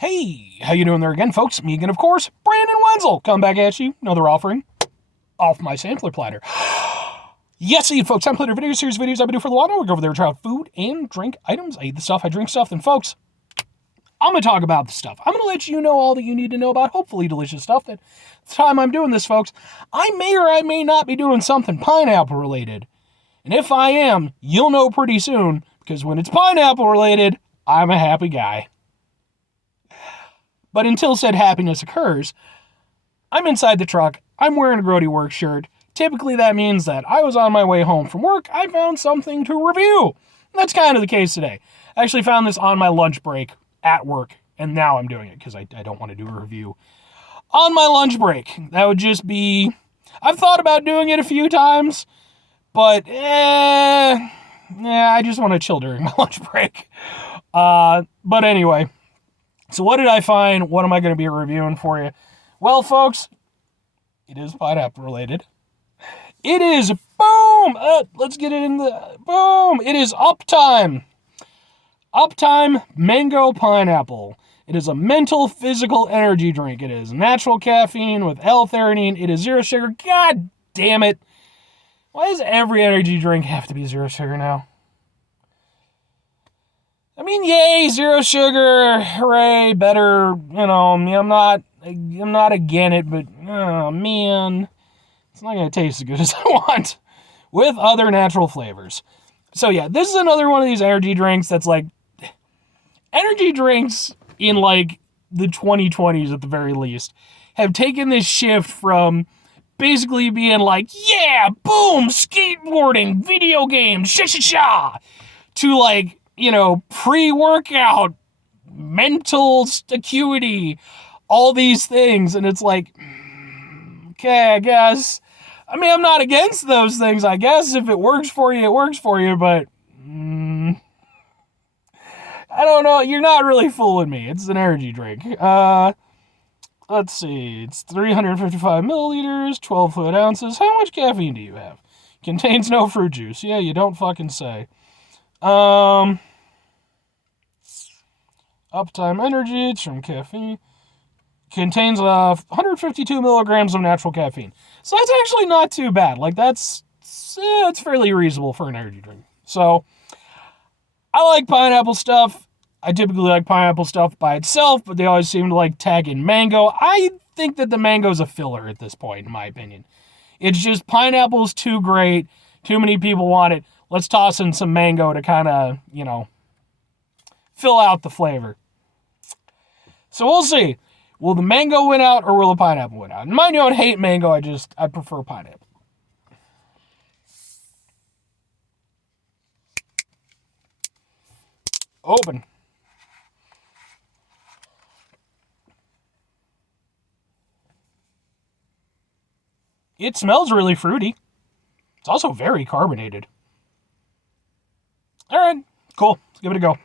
Hey, how you doing there again, folks? Me again, of course, Brandon Wenzel. Come back at you. Another offering off my sampler platter. Yes, indeed, folks. Sampler video series videos I've been doing for a while now. We go over there to try out food and drink items. I eat the stuff, I drink stuff. Then, folks, I'm going to talk about the stuff. I'm going to let you know all that you need to know about hopefully delicious stuff. That the time I'm doing this, folks, I may or I may not be doing something pineapple related. And if I am, you'll know pretty soon, because when it's pineapple related, I'm a happy guy. But until said happiness occurs, I'm inside the truck, I'm wearing a Grody work shirt. Typically that means that I was on my way home from work, I found something to review. That's kind of the case today. I actually found this on my lunch break at work, and now I'm doing it because I don't want to do a review on my lunch break. That would just be... I've thought about doing it a few times, but I just want to chill during my lunch break. But anyway... So what did I find? What am I going to be reviewing for you? Well, folks, it is pineapple related. It is, boom! Let's get it in the, boom! It is UPTIME. UPTIME Mango Pineapple. It is a mental, physical energy drink. It is natural caffeine with L-theanine. It is zero sugar. God damn it. Why does every energy drink have to be zero sugar now? I mean, yay, zero sugar, hooray, better, I'm not again it, but, oh, man, it's not going to taste as good as I want, with other natural flavors. So, yeah, this is another one of these energy drinks that's like, energy drinks in, like, the 2020s at the very least, have taken this shift from basically being like, yeah, boom, skateboarding, video games, sha-sha-sha, to, like, pre-workout, mental acuity, all these things. And it's like, okay, I guess. I mean, I'm not against those things, I guess. If it works for you, it works for you. But, I don't know. You're not really fooling me. It's an energy drink. Let's see. It's 355 milliliters, 12 fluid ounces. How much caffeine do you have? Contains no fruit juice. Yeah, you don't fucking say. UPTIME Energy, it's from caffeine. Contains 152 milligrams of natural caffeine. So that's actually not too bad. Like, it's fairly reasonable for an energy drink. So, I like pineapple stuff. I typically like pineapple stuff by itself, but they always seem to like tag in mango. I think that the mango's a filler at this point, in my opinion. It's just pineapple's too great. Too many people want it. Let's toss in some mango to kind of, fill out the flavor. So we'll see. Will the mango win out or will the pineapple win out? And mind you, I don't hate mango. I prefer pineapple. Open. It smells really fruity. It's also very carbonated. All right, cool. Let's give it a go.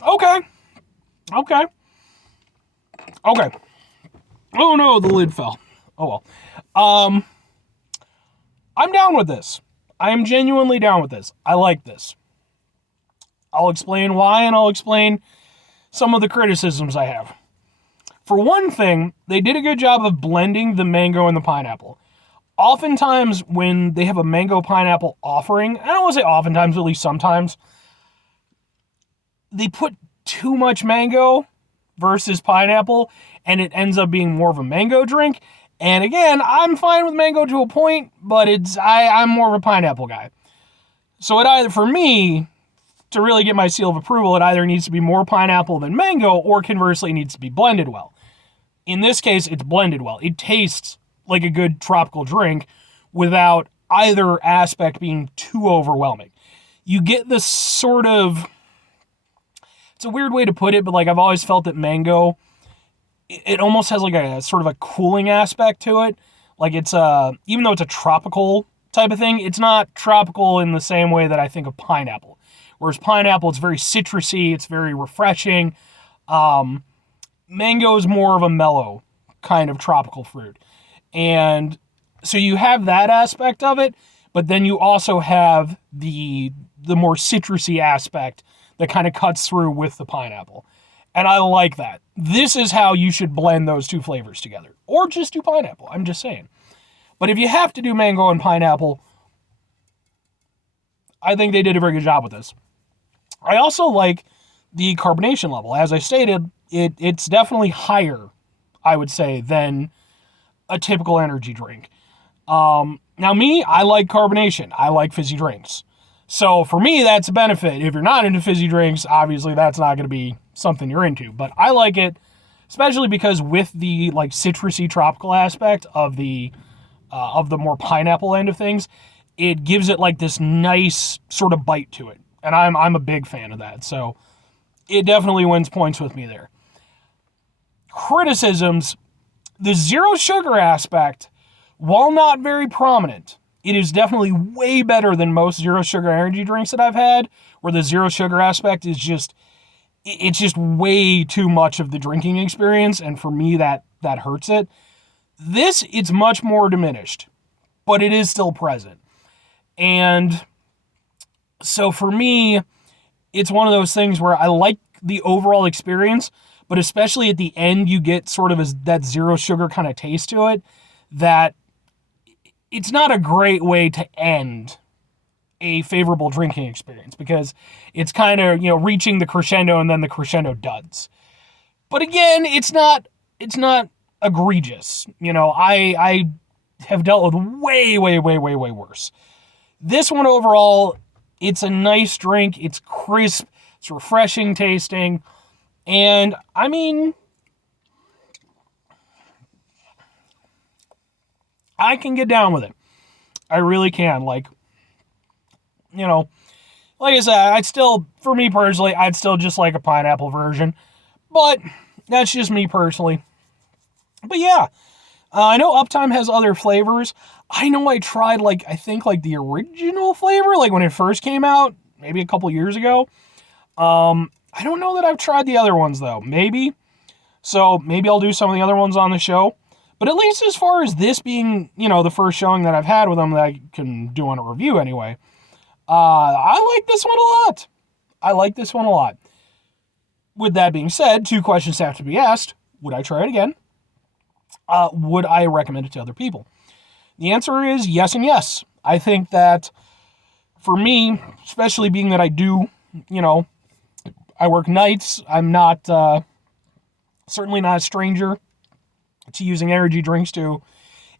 Okay. Oh no, the lid fell. Oh well. I'm down with this. I am genuinely down with this. I like this. I'll explain why, and I'll explain some of the criticisms I have. For one thing, they did a good job of blending the mango and the pineapple. Oftentimes, when they have a mango pineapple offering, I don't want to say oftentimes, but at least sometimes, they put too much mango versus pineapple, and it ends up being more of a mango drink. And again, I'm fine with mango to a point, but I'm more of a pineapple guy. So it either, for me, to really get my seal of approval, it either needs to be more pineapple than mango, or conversely, it needs to be blended well. In this case, it's blended well. It tastes like a good tropical drink without either aspect being too overwhelming. You get this sort of... It's a weird way to put it, but like I've always felt that mango, it almost has like a sort of a cooling aspect to it. Like it's even though it's a tropical type of thing, it's not tropical in the same way that I think of pineapple. Whereas pineapple, it's very citrusy, it's very refreshing. Mango is more of a mellow kind of tropical fruit. And so you have that aspect of it, but then you also have the more citrusy aspect that kind of cuts through with the pineapple. And I like that. This is how you should blend those two flavors together. Or just do pineapple, I'm just saying. But if you have to do mango and pineapple, I think they did a very good job with this. I also like the carbonation level. As I stated, it's definitely higher, I would say, than a typical energy drink. Now me, I like carbonation. I like fizzy drinks. So for me, that's a benefit. If you're not into fizzy drinks, obviously that's not going to be something you're into. But I like it, especially because with the like citrusy tropical aspect of the more pineapple end of things, it gives it like this nice sort of bite to it. And I'm a big fan of that. So it definitely wins points with me there. Criticisms, the zero sugar aspect, while not very prominent, it is definitely way better than most zero sugar energy drinks that I've had, where the zero sugar aspect is just, it's just way too much of the drinking experience, and for me that hurts it. This, it's much more diminished, but it is still present. And so for me, it's one of those things where I like the overall experience, but especially at the end, you get sort of that zero sugar kind of taste to it, that it's not a great way to end a favorable drinking experience, because it's kind of, reaching the crescendo and then the crescendo duds. But again, it's not egregious. I have dealt with way, way, way, way, way worse. This one overall, it's a nice drink. It's crisp. It's refreshing tasting. And I mean, I can get down with it. I really can. Like I said, for me personally, I'd still just like a pineapple version. But that's just me personally. But yeah, I know UPTIME has other flavors. I know I tried, I think the original flavor, when it first came out, maybe a couple years ago. I don't know that I've tried the other ones, though. Maybe. So maybe I'll do some of the other ones on the show. But at least as far as this being, the first showing that I've had with them that I can do on a review anyway, I like this one a lot. With that being said, 2 questions have to be asked. Would I try it again? Would I recommend it to other people? The answer is yes and yes. I think that for me, especially being that I do, I work nights, I'm not, certainly not a stranger to using energy drinks to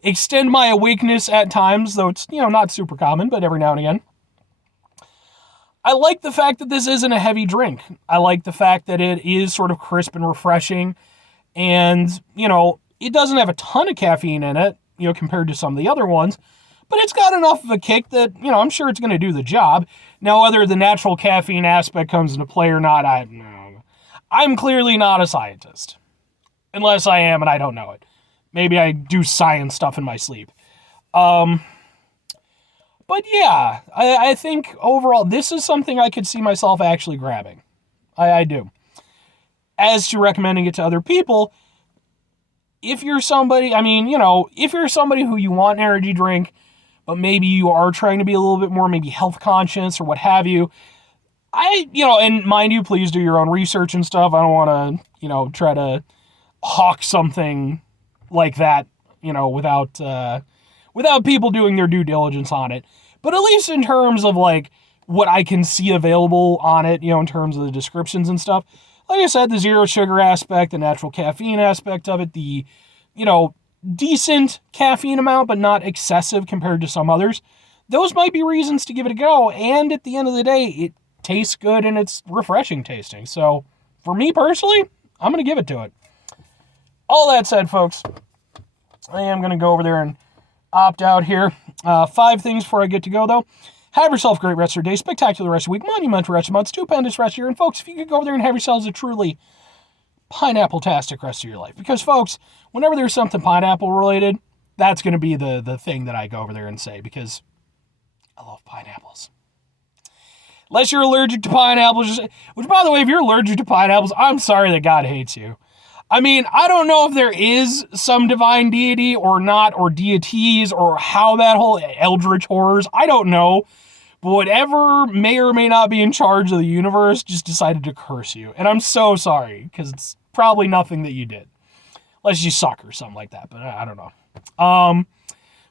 extend my awakeness at times, though it's, not super common, but every now and again. I like the fact that this isn't a heavy drink. I like the fact that it is sort of crisp and refreshing, and, it doesn't have a ton of caffeine in it, compared to some of the other ones, but it's got enough of a kick that, I'm sure it's going to do the job. Now, whether the natural caffeine aspect comes into play or not, I'm clearly not a scientist. Unless I am and I don't know it. Maybe I do science stuff in my sleep. But yeah, I think overall, this is something I could see myself actually grabbing. I do. As to recommending it to other people, if you're somebody, if you're somebody who you want an energy drink, but maybe you are trying to be a little bit more maybe health conscious or what have you, and mind you, please do your own research and stuff. I don't want to, try to hawk something like that, without people doing their due diligence on it. But at least in terms of what I can see available on it, in terms of the descriptions and stuff, like I said, the zero sugar aspect, the natural caffeine aspect of it, the, decent caffeine amount, but not excessive compared to some others, those might be reasons to give it a go. And at the end of the day, it tastes good and it's refreshing tasting. So for me personally, I'm going to give it to it. All that said, folks, I am going to go over there and opt out here. 5 things before I get to go, though. Have yourself a great rest of your day, spectacular rest of your week, monumental rest of your month, stupendous rest of your year. And, folks, if you could go over there and have yourselves a truly pineapple-tastic rest of your life. Because, folks, whenever there's something pineapple-related, that's going to be the thing that I go over there and say, because I love pineapples. Unless you're allergic to pineapples, which, by the way, if you're allergic to pineapples, I'm sorry that God hates you. I mean, I don't know if there is some divine deity or not, or deities, or how that whole eldritch horrors, I don't know. But whatever may or may not be in charge of the universe just decided to curse you. And I'm so sorry, because it's probably nothing that you did. Unless you suck or something like that, but I don't know.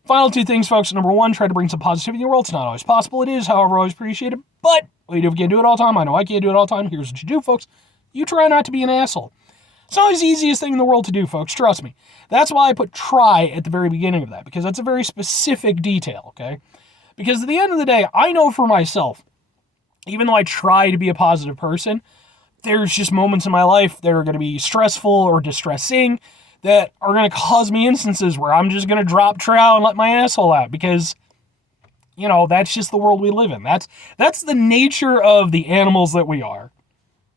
Final two things, folks. Number one, try to bring some positivity in the world. It's not always possible. It is, however, always appreciated. But we can't do it all the time. I know I can't do it all the time. Here's what you do, folks. You try not to be an asshole. It's always the easiest thing in the world to do, folks. Trust me. That's why I put try at the very beginning of that, because that's a very specific detail, okay? Because at the end of the day, I know for myself, even though I try to be a positive person, there's just moments in my life that are going to be stressful or distressing that are going to cause me instances where I'm just going to drop trow and let my asshole out because, you know, that's just the world we live in. That's the nature of the animals that we are.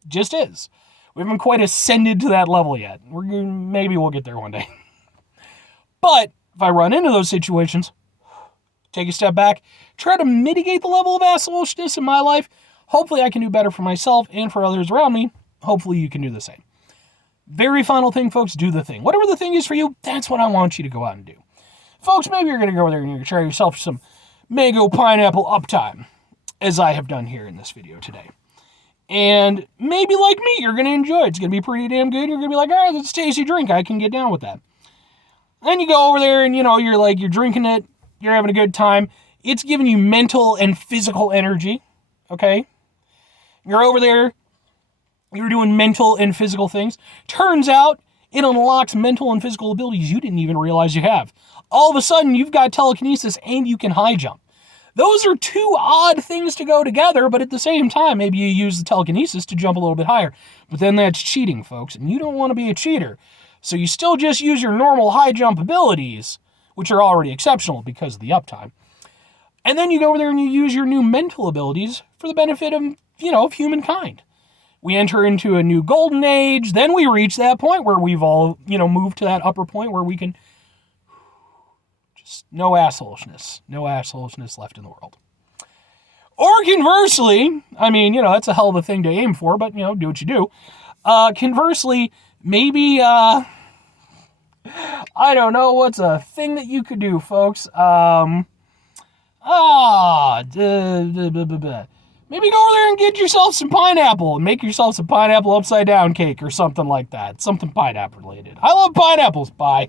Just is. We haven't quite ascended to that level yet. Maybe we'll get there one day. But if I run into those situations, take a step back, try to mitigate the level of assholishness in my life. Hopefully I can do better for myself and for others around me. Hopefully you can do the same. Very final thing, folks, do the thing. Whatever the thing is for you, that's what I want you to go out and do. Folks, maybe you're going to go over there and you're going to try yourself some mango pineapple UPTIME, as I have done here in this video today. And maybe like me, you're going to enjoy it. It's going to be pretty damn good. You're going to be like, all right, that's a tasty drink. I can get down with that. Then you go over there and, you know, you're drinking it. You're having a good time. It's giving you mental and physical energy, okay? You're over there. You're doing mental and physical things. Turns out it unlocks mental and physical abilities you didn't even realize you have. All of a sudden, you've got telekinesis and you can high jump. Those are two odd things to go together, but at the same time, maybe you use the telekinesis to jump a little bit higher. But then that's cheating, folks, and you don't want to be a cheater. So you still just use your normal high jump abilities, which are already exceptional because of the UPTIME. And then you go over there and you use your new mental abilities for the benefit of, you know, of humankind. We enter into a new golden age. Then we reach that point where we've all, you know, moved to that upper point where we can just no assholishness left in the world. Or conversely, I mean, you know, that's a hell of a thing to aim for, but, you know, do what you do. Conversely, maybe, I don't know, what's a thing that you could do, folks? Maybe go over there and get yourself some pineapple and make yourself some pineapple upside down cake or something like that. Something pineapple related. I love pineapples. Bye.